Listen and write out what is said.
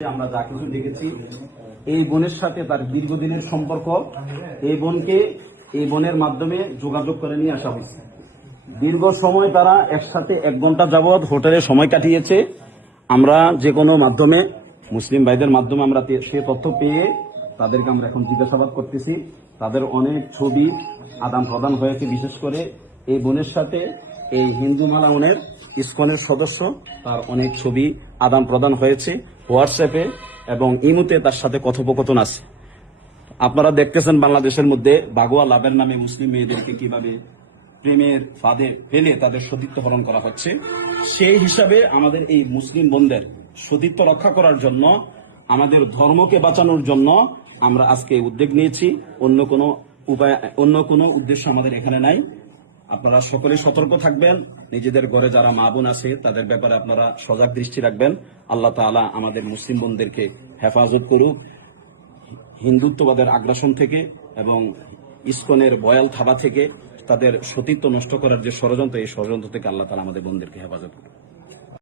আমরা যা কিছু দেখেছি, এই বোনের সাথে তার দীর্ঘদিনের সম্পর্ক, এই বোনকে এই বোনের মাধ্যমে যোগাযোগ করে নিয়ে আসা হয়েছে। দীর্ঘ সময় তারা একসাথে 1 ঘন্টা যাবৎ হোটেলে সময় কাটিয়েছে। আমরা যে কোনো মাধ্যমে, মুসলিম ভাইদের মাধ্যমে আমরা সে তথ্য পেয়ে তাদেরকে আমরা এখন জিজ্ঞাসাবাদ করতেছি। তাদের অনেক ছবি আদান প্রদান হয়েছে, বিশেষ করে এই বোনের সাথে এই হিন্দু মালাউনের ইসকনের সদস্য তার অনেক ছবি আদান প্রদান হয়েছে হোয়াটসঅ্যাপে এবং ইমুতে তার সাথে কথোপকথন আছে। আপনারা দেখতেছেন বাংলাদেশের মধ্যে বাগুয়া লাভের নামে মুসলিম মেয়েদেরকে কিভাবে প্রেমের ফাঁদে ফেলে তাদের সতীত্ব হরণ করা হচ্ছে। সেই হিসাবে আমাদের এই মুসলিম বোনদের সতীত্ব রক্ষা করার জন্য, আমাদের ধর্মকে বাঁচানোর জন্য আমরা আজকে উদ্যোগ নিয়েছি। অন্য কোনো উদ্দেশ্য আমাদের এখানে নাই। আপনারা সকলে সতর্ক থাকবেন, নিজেদের ঘরে যারা মা বোন আছে তাদের ব্যাপারে আপনারা সজাগ দৃষ্টি রাখবেন। আল্লাহ তাআলা আমাদের মুসলিম বোনদেরকে হেফাজত করুক হিন্দুত্ববাদের আগ্রাসন থেকে এবং ইসকনের বয়াল থাবা থেকে, তাদের সতীত্ব নষ্ট করার যে ষড়যন্ত্র, এই ষড়যন্ত্র থেকে আল্লাহ তাআলা আমাদের বোনদেরকে হেফাজত করুক।